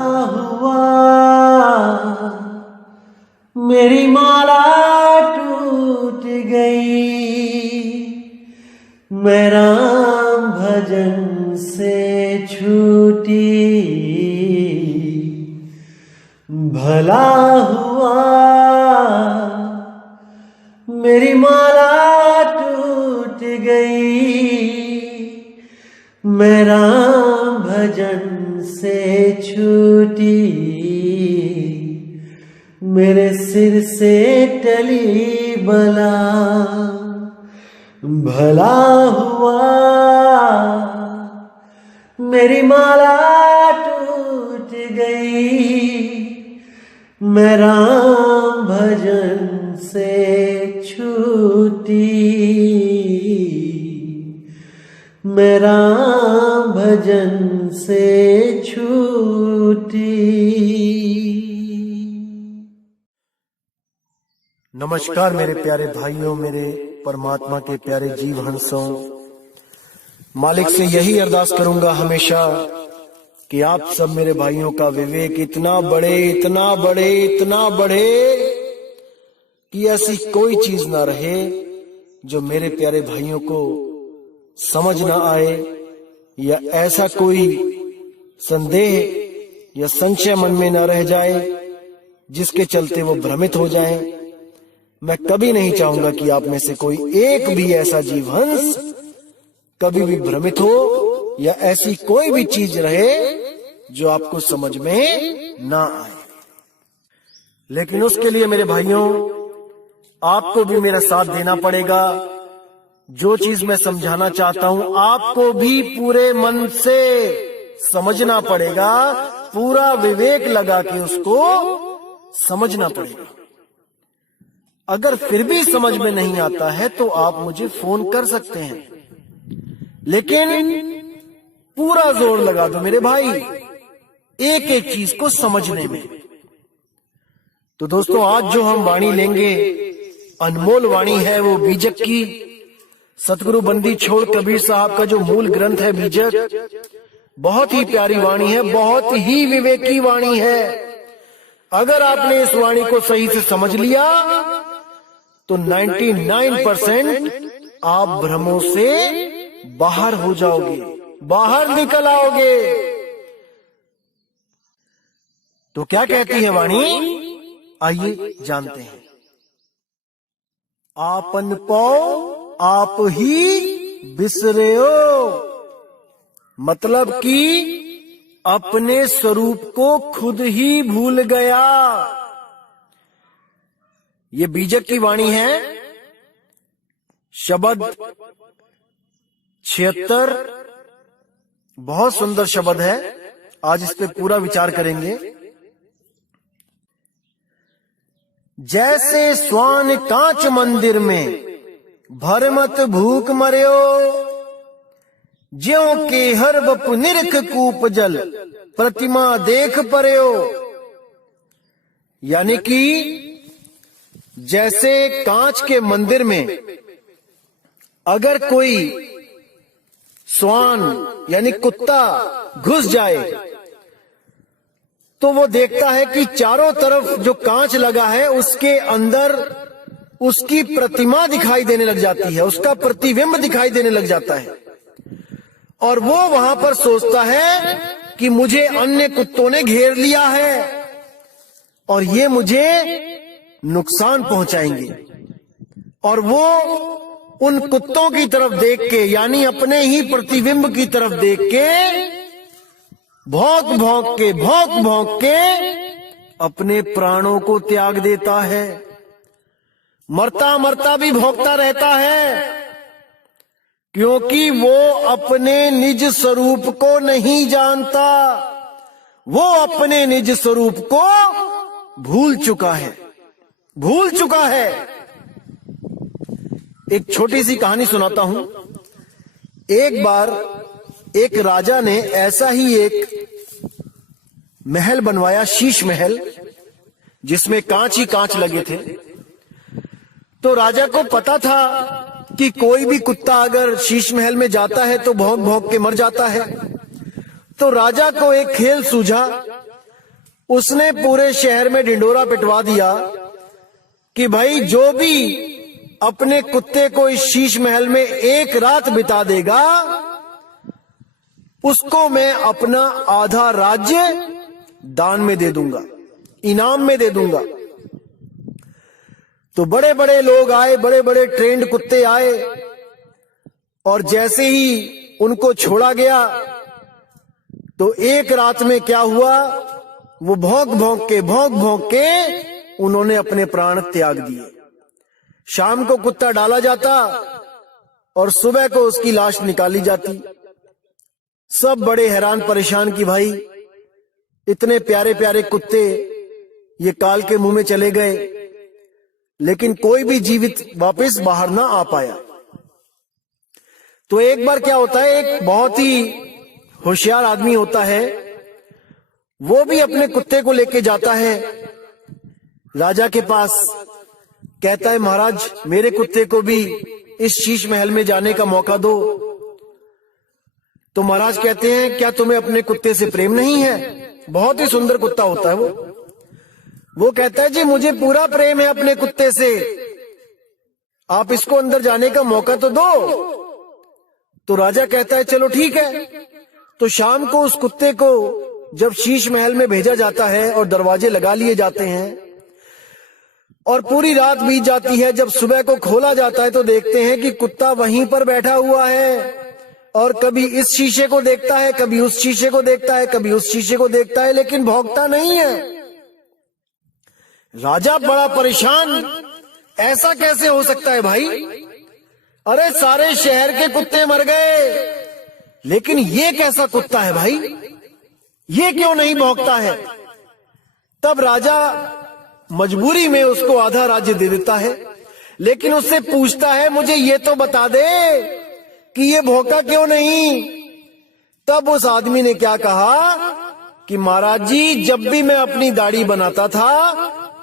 हुआ मेरी माला टूट गई, मैं राम भजन से छूटी। भला हुआ मेरी माला टूट गई, मैं राम भजन से छूटी। मेरे सिर से टली बला, भला हुआ मेरी माला टूट गई, मैं राम भजन से छूटी। मैं राम भजन से छूटी। नमस्कार मेरे प्यारे भाइयों, मेरे परमात्मा के प्यारे जीव हंसों। मालिक से यही अरदास करूंगा हमेशा कि आप सब मेरे भाइयों का विवेक इतना बढ़े, इतना बढ़े, इतना बढ़े कि ऐसी कोई चीज ना रहे जो मेरे प्यारे भाइयों को समझ ना आए, या ऐसा कोई संदेह या संशय मन में न रह जाए जिसके चलते वो भ्रमित हो जाएं। मैं कभी नहीं चाहूंगा कि आप में से कोई एक भी ऐसा जीवहंस कभी भी भ्रमित हो, या ऐसी कोई भी चीज रहे जो आपको समझ में ना आए। लेकिन उसके लिए मेरे भाइयों, आपको भी मेरा साथ देना पड़ेगा। जो चीज मैं समझाना चाहता हूं आपको भी पूरे मन से समझना पड़ेगा, पूरा विवेक लगा के उसको समझना पड़ेगा। अगर फिर भी समझ में नहीं आता है तो आप मुझे फोन कर सकते हैं, लेकिन पूरा जोर लगा दो मेरे भाई एक एक चीज को समझने में। तो दोस्तों, आज जो हम वाणी लेंगे अनमोल वाणी है, वो बीजक की। सतगुरु बंदी छोड़ कबीर साहब का जो मूल ग्रंथ है बीजक, बहुत ही प्यारी वाणी है, बहुत ही विवेकी वाणी है। अगर आपने इस वाणी को सही से समझ लिया तो 99% आप भ्रमों से बाहर हो जाओगे, बाहर निकल आओगे। तो क्या कहती है वाणी, आइए जानते हैं। आपन पाओ आप ही बिसरे हो, मतलब कि अपने स्वरूप को खुद ही भूल गया। ये बीजक की वाणी है। शब्द 76 बहुत सुंदर शब्द है। आज इस पे पूरा विचार करेंगे। जैसे स्वान कांच मंदिर में भरमत भूख मर्यो, ज्यों के हर बपु निरख कूप जल प्रतिमा देख पर्यो। यानी कि जैसे कांच के मंदिर में अगर कोई स्वान यानी कुत्ता घुस जाए तो वो देखता है कि चारों तरफ जो कांच लगा है उसके अंदर उसकी प्रतिमा दिखाई देने लग जाती है, उसका प्रतिबिंब दिखाई देने लग जाता है, और वो वहां पर सोचता है कि मुझे अन्य कुत्तों ने घेर लिया है और ये मुझे नुकसान पहुंचाएंगे। और वो उन कुत्तों की तरफ देख के, यानी अपने ही प्रतिबिंब की तरफ देख के भौंक भौंक के अपने प्राणों को त्याग देता है। मरता मरता भी भौंकता रहता है, क्योंकि वो अपने निज स्वरूप को नहीं जानता, वो अपने निज स्वरूप को भूल चुका है, भूल चुका है। एक छोटी सी कहानी सुनाता हूं। एक बार एक राजा ने ऐसा ही एक महल बनवाया, शीश महल, जिसमें कांच ही कांच लगे थे। तो राजा को पता था कि कोई भी कुत्ता अगर शीश महल में जाता है तो भौंक भौंक के मर जाता है। तो राजा को एक खेल सूझा उसने पूरे शहर में ढिंडोरा पिटवा दिया कि भाई जो भी अपने कुत्ते को इस शीश महल में एक रात बिता देगा उसको मैं अपना आधा राज्य दान में दे दूंगा, इनाम में दे दूंगा। तो बड़े बड़े लोग आए, बड़े बड़े ट्रेंड कुत्ते आए, और जैसे ही उनको छोड़ा गया तो एक रात में क्या हुआ, वो भौंक भौंक के उन्होंने अपने प्राण त्याग दिए। शाम को कुत्ता डाला जाता और सुबह को उसकी लाश निकाली जाती। सब बड़े हैरान परेशान कि भाई इतने प्यारे प्यारे कुत्ते ये काल के मुंह में चले गए, लेकिन कोई भी जीवित वापस बाहर ना आ पाया। तो एक बार क्या होता है, एक बहुत ही होशियार आदमी होता है, वो भी अपने कुत्ते को लेके जाता है राजा के पास। कहता है महाराज मेरे कुत्ते को भी इस शीश महल में जाने का मौका दो। तो महाराज कहते हैं क्या तुम्हें अपने कुत्ते से प्रेम नहीं है? बहुत ही सुंदर कुत्ता होता है वो कहता है जी मुझे पूरा प्रेम है अपने कुत्ते से, आप इसको अंदर जाने का मौका तो दो। तो राजा कहता है चलो ठीक है। तो शाम को उस कुत्ते को जब शीश महल में भेजा जाता है और दरवाजे लगा लिए जाते हैं और पूरी रात बीत जाती है, जब सुबह को खोला जाता है तो देखते हैं कि कुत्ता वहीं पर बैठा हुआ है और कभी इस शीशे को देखता है, कभी उस शीशे को देखता है, कभी उस शीशे को देखता है, लेकिन भौंकता नहीं है। राजा बड़ा परेशान, ऐसा कैसे हो सकता है भाई? अरे सारे शहर के कुत्ते मर गए, लेकिन ये कैसा कुत्ता है भाई, ये क्यों नहीं भौंकता है? तब राजा मजबूरी में उसको आधा राज्य दे देता है, लेकिन उससे पूछता है मुझे ये तो बता दे कि ये भौंका क्यों नहीं? तब उस आदमी ने क्या कहा कि महाराज जी जब भी मैं अपनी दाढ़ी बनाता था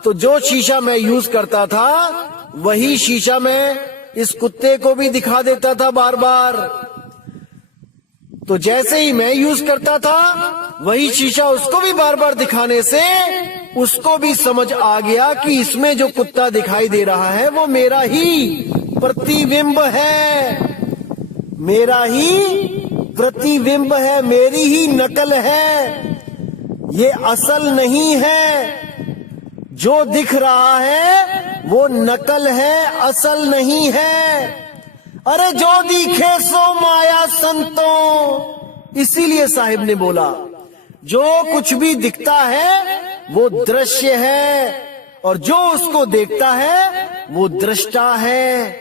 तो जो शीशा मैं यूज करता था वही शीशा मैं इस कुत्ते को भी दिखा देता था बार बार। तो जैसे ही मैं यूज करता था वही शीशा उसको भी बार बार दिखाने से उसको भी समझ आ गया कि इसमें जो कुत्ता दिखाई दे रहा है वो मेरा ही प्रतिबिंब है, मेरा ही प्रतिबिंब है, मेरी ही नकल है, ये असल नहीं है। जो दिख रहा है वो नकल है, असल नहीं है। अरे जो दिखे सो माया संतों, इसीलिए साहिब ने बोला जो कुछ भी दिखता है वो दृश्य है और जो उसको देखता है वो दृष्टा है।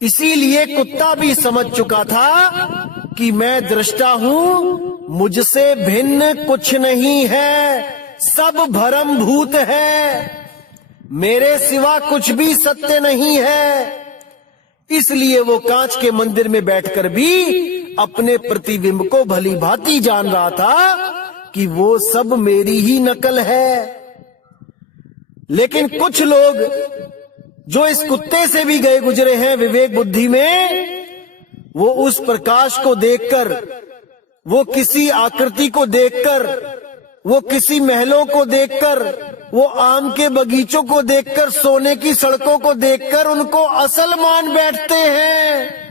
इसीलिए कुत्ता भी समझ चुका था कि मैं दृष्टा हूं, मुझसे भिन्न कुछ नहीं है, सब भ्रम भूत है, मेरे सिवा कुछ भी सत्य नहीं है। इसलिए वो कांच के मंदिर में बैठकर भी अपने प्रतिबिंब को भली भांति जान रहा था कि वो सब मेरी ही नकल है। लेकिन कुछ लोग जो इस कुत्ते से भी गए गुजरे हैं विवेक बुद्धि में, वो उस प्रकाश को देखकर, वो किसी आकृति को देखकर, वो किसी महलों को देखकर, वो आम के बगीचों को देखकर, सोने की सड़कों को देखकर उनको असल मान बैठते हैं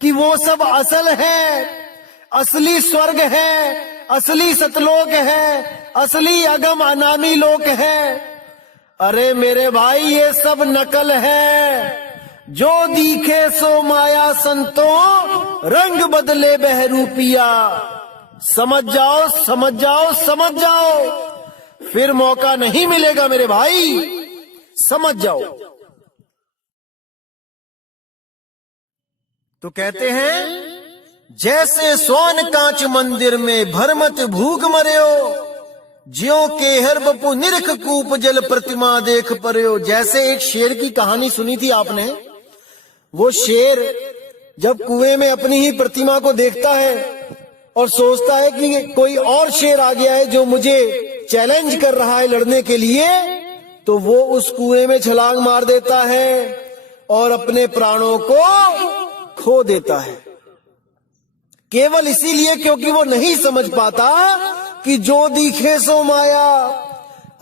कि वो सब असल है, असली स्वर्ग है, असली सतलोक है, असली अगम अनामी लोक है। अरे मेरे भाई ये सब नकल है। जो दिखे सो माया संतों, रंग बदले बहरूपिया। समझ जाओ, समझ जाओ, समझ जाओ, फिर मौका नहीं मिलेगा मेरे भाई, समझ जाओ। तो कहते हैं जैसे सोन कांच मंदिर में भरमत भूख मर्यो, ज्यों के हर बपू निरख कूप जल प्रतिमा देख पर्यो। जैसे एक शेर की कहानी सुनी थी आपने, वो शेर जब कुएं में अपनी ही प्रतिमा को देखता है और सोचता है कि कोई और शेर आ गया है जो मुझे चैलेंज कर रहा है लड़ने के लिए, तो वो उस कुएं में छलांग मार देता है और अपने प्राणों को खो देता है। केवल इसीलिए क्योंकि वो नहीं समझ पाता कि जो दिखे सो माया।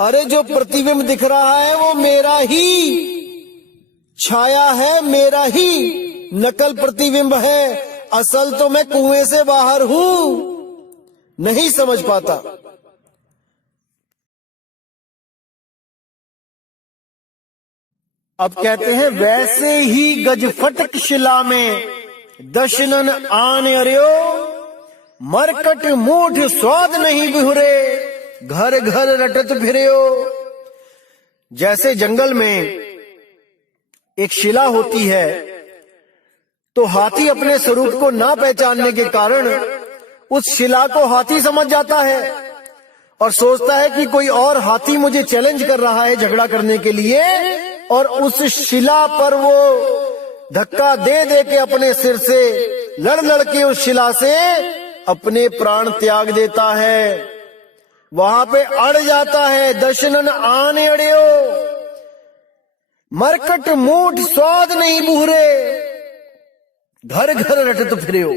अरे जो प्रतिबिंब दिख रहा है वो मेरा ही छाया है, मेरा ही नकल प्रतिबिंब है। असल तो मैं कुएं से बाहर हूं, नहीं समझ पाता। अब कहते हैं वैसे ही गजफटक शिला में दशनन आने अरियो, मरकट मूठ स्वाद नहीं बिहुरे, घर घर रटत फिरियो। जैसे जंगल में एक शिला होती है तो हाथी अपने स्वरूप को ना पहचानने के कारण उस शिला को हाथी समझ जाता है और सोचता है कि कोई और हाथी मुझे चैलेंज कर रहा है झगड़ा करने के लिए, और उस शिला पर वो धक्का दे दे के अपने सिर से लड़ लड़ के उस शिला से अपने प्राण त्याग देता है, वहां पे अड़ जाता है। दशनन आने अड़ियो, मरकट मूठ स्वाद नहीं बूहरे, घर घर रटत फिरियो।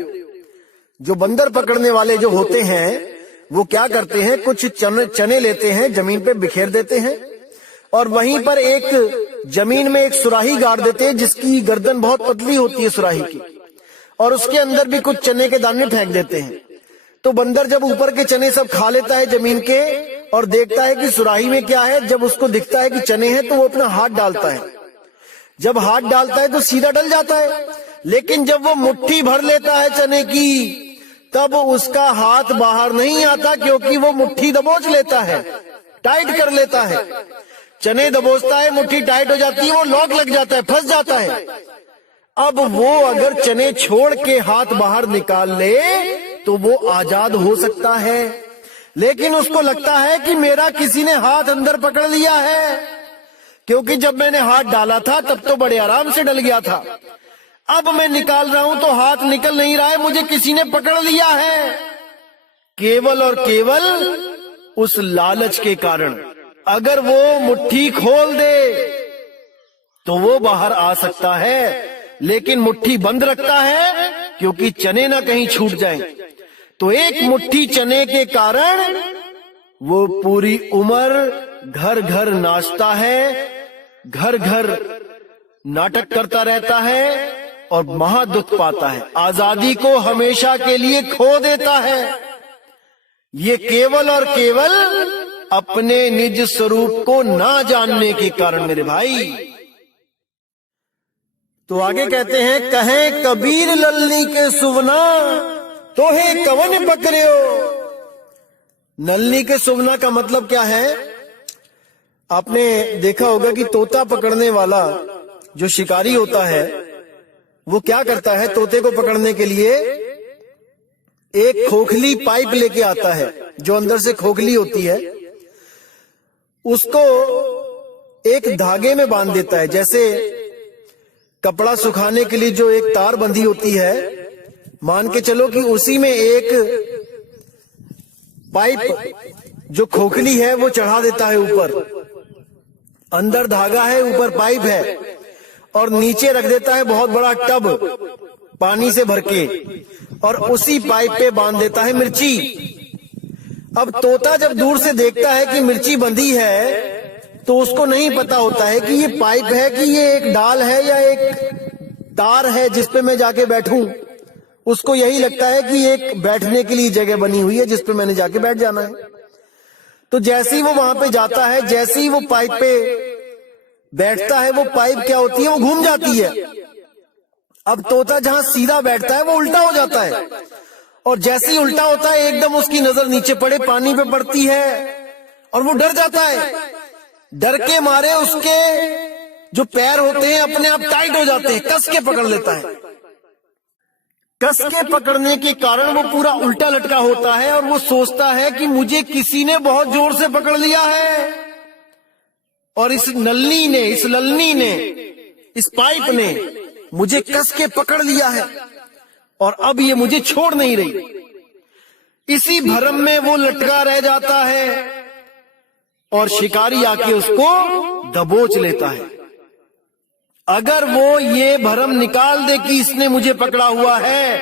जो बंदर पकड़ने वाले जो होते हैं वो क्या करते हैं, कुछ चने लेते हैं, जमीन पे बिखेर देते हैं और वहीं पर एक जमीन में एक सुराही गाड़ देते हैं जिसकी गर्दन बहुत पतली होती है सुराही की, और उसके अंदर भी कुछ चने के दाने फेंक देते हैं। तो बंदर जब ऊपर के चने सब खा लेता है जमीन के और देखता है कि सुराही में क्या है, जब उसको दिखता है कि चने हैं तो वो अपना हाथ डालता है। जब हाथ डालता है तो सीधा डल जाता है, लेकिन जब वो मुट्ठी भर लेता है चने की तब उसका हाथ बाहर नहीं आता, क्योंकि वो मुट्ठी दबोच लेता है, टाइट कर लेता है। चने दबोचता है, मुट्ठी टाइट हो जाती है, वो लॉक लग जाता है, फंस जाता है। अब वो अगर चने छोड़ के हाथ बाहर निकाल ले तो वो आजाद हो सकता है, लेकिन उसको लगता है कि मेरा किसी ने हाथ अंदर पकड़ लिया है, क्योंकि जब मैंने हाथ डाला था तब तो बड़े आराम से डल गया था, अब मैं निकाल रहा हूं तो हाथ निकल नहीं रहा है, मुझे किसी ने पकड़ लिया है। केवल और केवल उस लालच के कारण। अगर वो मुट्ठी खोल दे तो वो बाहर आ सकता है, लेकिन मुट्ठी बंद रखता है क्योंकि चने ना कहीं छूट जाएं। तो एक मुट्ठी चने के कारण वो पूरी उम्र घर घर नाचता है, घर घर नाटक करता रहता है और महादुख पाता है, आजादी को हमेशा के लिए खो देता है। ये केवल और केवल अपने निज स्वरूप को ना जानने के कारण मेरे भाई। तो आगे कहते हैं, कहे कबीर ललनी के सुवना तो हे कवन पकड़ियो। नलनी के सुवना का मतलब क्या है? आपने देखा होगा कि तोता पकड़ने वाला जो शिकारी होता है वो क्या करता है, तोते को पकड़ने के लिए एक खोखली पाइप लेके आता है, जो अंदर से खोखली होती है, उसको एक धागे में बांध देता है। जैसे कपड़ा सुखाने के लिए जो एक तार बंधी होती है, मान के चलो कि उसी में एक पाइप जो खोखली है वो चढ़ा देता है ऊपर, अंदर धागा है, ऊपर पाइप है, और नीचे रख देता है बहुत बड़ा टब पानी से भर के, और उसी पाइप पे बांध देता है मिर्ची। अब तोता जब दूर से देखता है कि मिर्ची बंधी है तो उसको नहीं पता होता है कि ये पाइप है कि ये एक डाल है या एक तार है जिस पे मैं जाके बैठूं। उसको यही लगता है कि एक बैठने के लिए जगह बनी हुई है जिस पे मैंने जाके बैठ जाना है। तो जैसे ही वो वहां पे जाता है, जैसे ही वो पाइप पे बैठता है, वो पाइप क्या होती है, वो घूम जाती है। अब तोता जहां सीधा बैठता है वो उल्टा हो जाता है, और जैसे ही उल्टा होता है एकदम उसकी नजर नीचे पड़े पानी पे पड़ती है और वो डर जाता है। डर के मारे उसके जो पैर होते हैं अपने आप टाइट हो जाते हैं, कस के पकड़ लेता है। कस के पकड़ने के कारण वो पूरा उल्टा लटका होता है और वो सोचता है कि मुझे किसी ने बहुत जोर से पकड़ लिया है, और इस ललनी ने इस पाइप ने मुझे कस के पकड़ लिया है और अब ये मुझे छोड़ नहीं रही। इसी भ्रम में वो लटका रह जाता है और शिकारी आके उसको दबोच लेता है। अगर वो ये भ्रम निकाल दे कि इसने मुझे पकड़ा हुआ है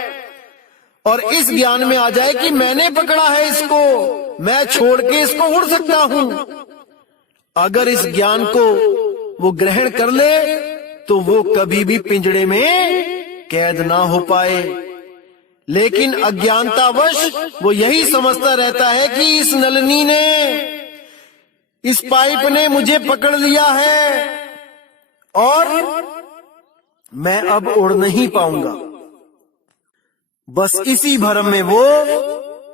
और इस ज्ञान में आ जाए कि मैंने पकड़ा है इसको, मैं छोड़ के इसको उड़ सकता हूं। अगर इस ज्ञान को वो ग्रहण कर ले तो वो कभी भी पिंजड़े में कैद ना हो पाए। लेकिन अज्ञानतावश वो यही समझता रहता है कि इस नलनी ने, इस पाइप ने मुझे पकड़ लिया है और मैं अब उड़ नहीं पाऊंगा। बस इसी भ्रम में वो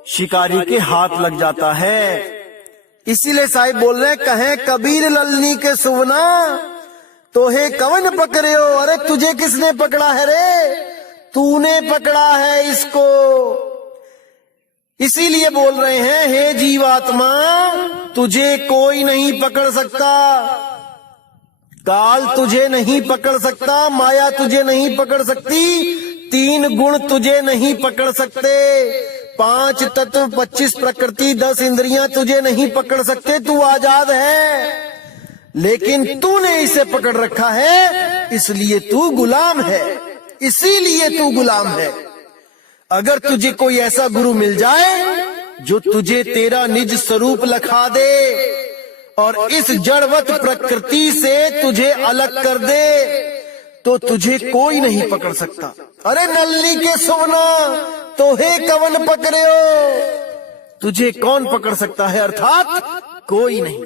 शिकारी के हाथ लग जाता है। इसीलिए साहिब बोल रहे हैं, कहे कबीर ललनी के सुवना तो हे कवन पकड़े हो। अरे तुझे किसने पकड़ा है रे, तूने पकड़ा है इसको। इसीलिए बोल रहे हैं, हे जीवात्मा तुझे कोई नहीं पकड़ सकता, काल तुझे नहीं पकड़ सकता, माया तुझे नहीं पकड़ सकती, 3 गुण तुझे नहीं पकड़ सकते, 5 तत्व, 25 प्रकृति, 10 इंद्रियां तुझे नहीं पकड़ सकते। तू आजाद है, लेकिन तूने इसे पकड़ रखा है, इसलिए तू गुलाम है, इसीलिए तू गुलाम है। अगर तुझे कोई ऐसा गुरु मिल जाए जो तुझे तेरा निज स्वरूप लखा दे और इस जड़वत प्रकृति से तुझे अलग कर दे, तो तुझे कोई नहीं पकड़ सकता। अरे नल्ली के सुवना तो हे कवन पकड़े हो, तुझे कौन पकड़ सकता है, अर्थात कोई नहीं।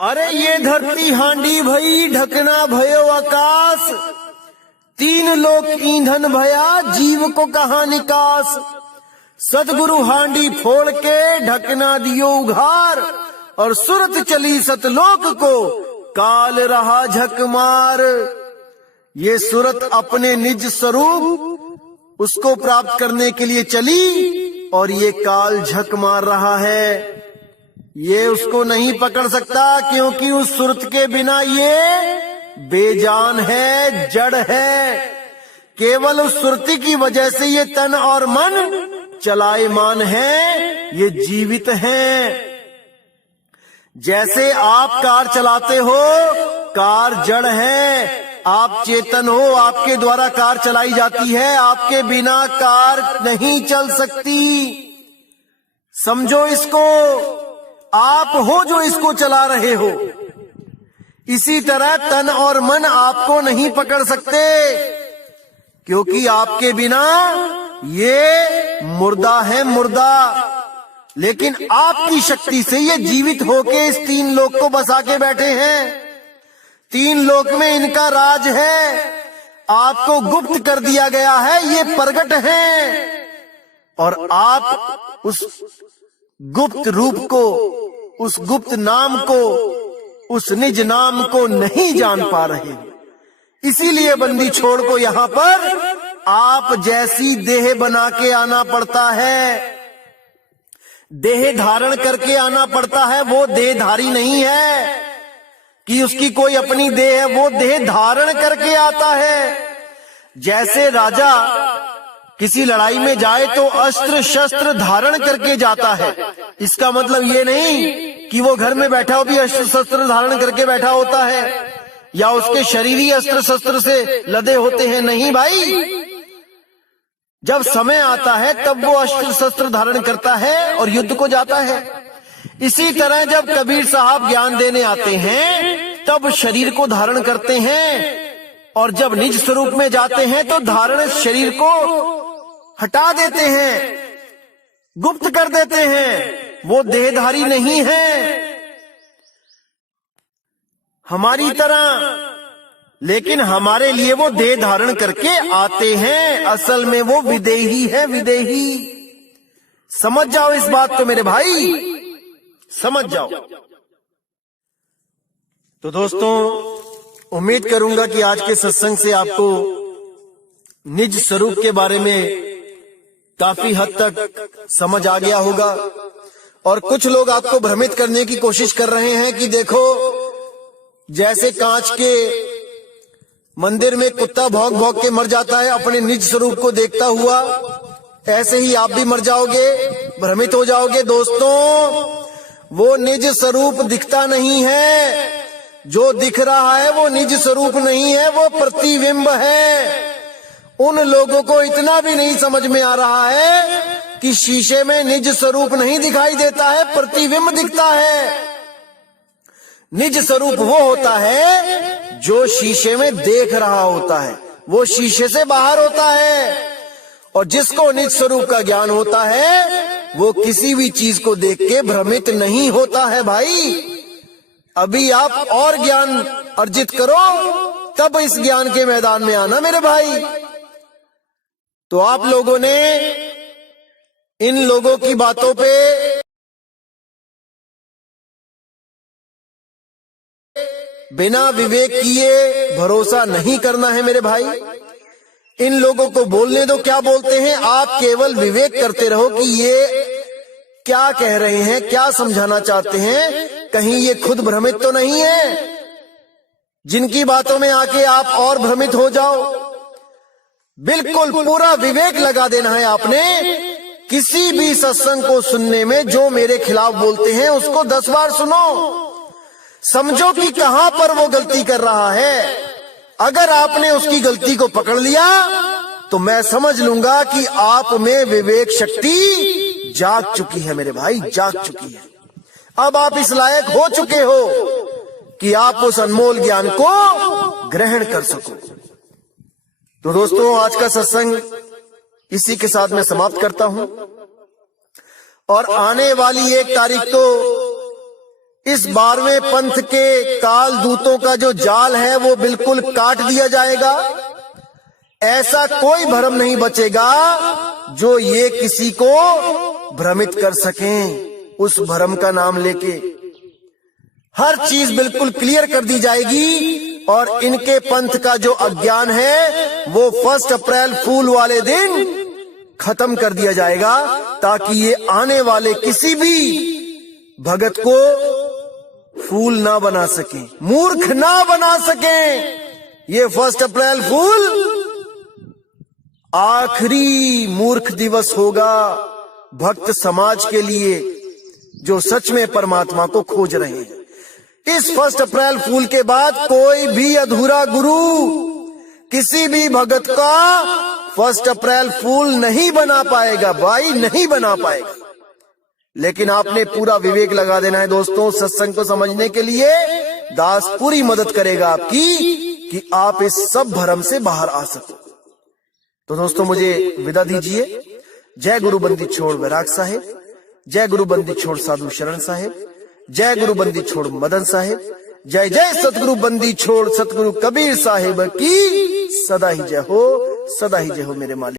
अरे ये धरती हांडी भई, ढकना भयो आकाश, 3 लोक ईंधन भया, जीव को कहा निकास। सतगुरु हांडी फोड़ के ढकना दियो उघार, और सुरत चली सतलोक को काल रहा झक मार। ये सुरत अपने निज स्वरूप उसको प्राप्त करने के लिए चली और ये काल झक मार रहा है। ये उसको नहीं पकड़ सकता, क्योंकि उस सुरत के बिना ये बेजान है, जड़ है। केवल उस सुरति की वजह से ये तन और मन चलायमान है, ये जीवित हैं। जैसे आप कार चलाते हो, कार जड़ है, आप चेतन हो, आपके द्वारा कार चलाई जाती है, आपके बिना कार नहीं चल सकती। समझो इसको, आप हो जो इसको चला रहे हो। इसी तरह तन और मन आपको नहीं पकड़ सकते, क्योंकि आपके बिना ये मुर्दा है, मुर्दा। लेकिन आपकी शक्ति से ये जीवित होके इस 3 लोक को बसा के बैठे हैं। 3 लोक में इनका राज है, आपको गुप्त कर दिया गया है, ये प्रगट है, और आप उस गुप्त रूप को, उस गुप्त नाम को, उस निज नाम को नहीं जान पा रहे। इसीलिए बंदी छोड़ को यहाँ पर आप जैसी देह बना के आना पड़ता है, देह धारण करके आना पड़ता है। वो देहधारी नहीं है कि उसकी कोई अपनी देह है, वो देह धारण करके आता है। जैसे राजा किसी लड़ाई में जाए तो अस्त्र शस्त्र धारण करके जाता है। इसका मतलब ये नहीं कि वो घर में बैठा हो भी अस्त्र शस्त्र धारण करके बैठा होता है, या उसके शरीर ही अस्त्र शस्त्र से लदे होते हैं। नहीं भाई, जब समय आता है तब वो अस्त्र शस्त्र धारण करता है और युद्ध को जाता है। इसी तरह जब कबीर साहब ज्ञान देने आते हैं तब शरीर को धारण करते हैं, और जब निज स्वरूप में जाते हैं तो धारण शरीर को हटा देते हैं, गुप्त कर देते हैं। वो देहधारी नहीं है हमारी तरह, लेकिन हमारे लिए वो देह धारण करके आते हैं। असल में वो विदेही है, विदेही। समझ जाओ इस बात को मेरे भाई, समझ जाओ। तो दोस्तों, उम्मीद करूंगा कि आज के सत्संग से आपको निज स्वरूप के बारे में काफी हद तक समझ आ गया होगा। और कुछ लोग आपको भ्रमित करने की कोशिश कर रहे हैं कि देखो, जैसे कांच के मंदिर में कुत्ता भौंक भौंक के मर जाता है अपने निज स्वरूप को देखता हुआ, ऐसे ही आप भी मर जाओगे, भ्रमित हो जाओगे। दोस्तों, वो निज स्वरूप दिखता नहीं है, जो दिख रहा है वो निज स्वरूप नहीं है, वो प्रतिबिंब है। उन लोगों को इतना भी नहीं समझ में आ रहा है कि शीशे में निज स्वरूप नहीं दिखाई देता है, प्रतिबिंब दिखता है। निज स्वरूप वो होता है जो शीशे में देख रहा होता है, वो शीशे से बाहर होता है। और जिसको निज स्वरूप का ज्ञान होता है वो किसी भी चीज को देख के भ्रमित नहीं होता है। भाई अभी आप और ज्ञान अर्जित करो, तब इस ज्ञान के मैदान में आना मेरे भाई। तो आप लोगों ने इन लोगों की बातों पे बिना विवेक किए भरोसा नहीं करना है मेरे भाई। इन लोगों को बोलने दो क्या बोलते हैं, आप केवल विवेक करते रहो कि ये क्या कह रहे हैं, क्या समझाना चाहते हैं, कहीं ये खुद भ्रमित तो नहीं है, जिनकी बातों में आके आप और भ्रमित हो जाओ। बिल्कुल पूरा विवेक लगा देना है आपने। किसी भी सत्संग को सुनने में जो मेरे खिलाफ बोलते हैं उसको 10 बार सुनो, समझो कि कहां पर वो गलती कर रहा है। अगर आपने उसकी गलती को पकड़ लिया तो मैं समझ लूंगा कि आप में विवेक शक्ति जाग चुकी है मेरे भाई, जाग चुकी है। अब आप इस लायक हो चुके हो कि आप उस अनमोल ज्ञान को ग्रहण कर सको। तो दोस्तों आज का सत्संग इसी के साथ मैं समाप्त करता हूं। और आने वाली 1 तारीख को इस 12वें पंथ के काल दूतों का जो जाल है वो बिल्कुल काट दिया जाएगा। ऐसा कोई भ्रम नहीं बचेगा जो ये किसी को भ्रमित कर सकें। उस भ्रम का नाम लेके हर चीज बिल्कुल क्लियर कर दी जाएगी। और इनके पंथ का जो अज्ञान है वो 1 अप्रैल फूल वाले दिन खत्म कर दिया जाएगा, ताकि ये आने वाले किसी भी भगत को फूल ना बना सके, मूर्ख ना बना सके। ये 1 अप्रैल फूल आखिरी मूर्ख दिवस होगा भक्त समाज के लिए जो सच में परमात्मा को खोज रहे हैं। इस 1 अप्रैल फूल के बाद कोई भी अधूरा गुरु किसी भी भगत का 1 अप्रैल फूल नहीं बना पाएगा भाई, नहीं बना पाएगा। लेकिन आपने पूरा विवेक लगा देना है दोस्तों सत्संग को समझने के लिए। दास पूरी मदद करेगा आपकी कि आप इस सब भ्रम से बाहर आ सको। तो दोस्तों मुझे विदा दीजिए। जय गुरु बंदी छोड़ वैराग साहेब, जय गुरु बंदी छोड़ साधु शरण साहेब, जय गुरु बंदी छोड़ मदन साहेब, जय जय सतगुरु बंदी छोड़ सतगुरु कबीर साहेब की सदा ही जय हो, सदा ही जय हो मेरे मालिक।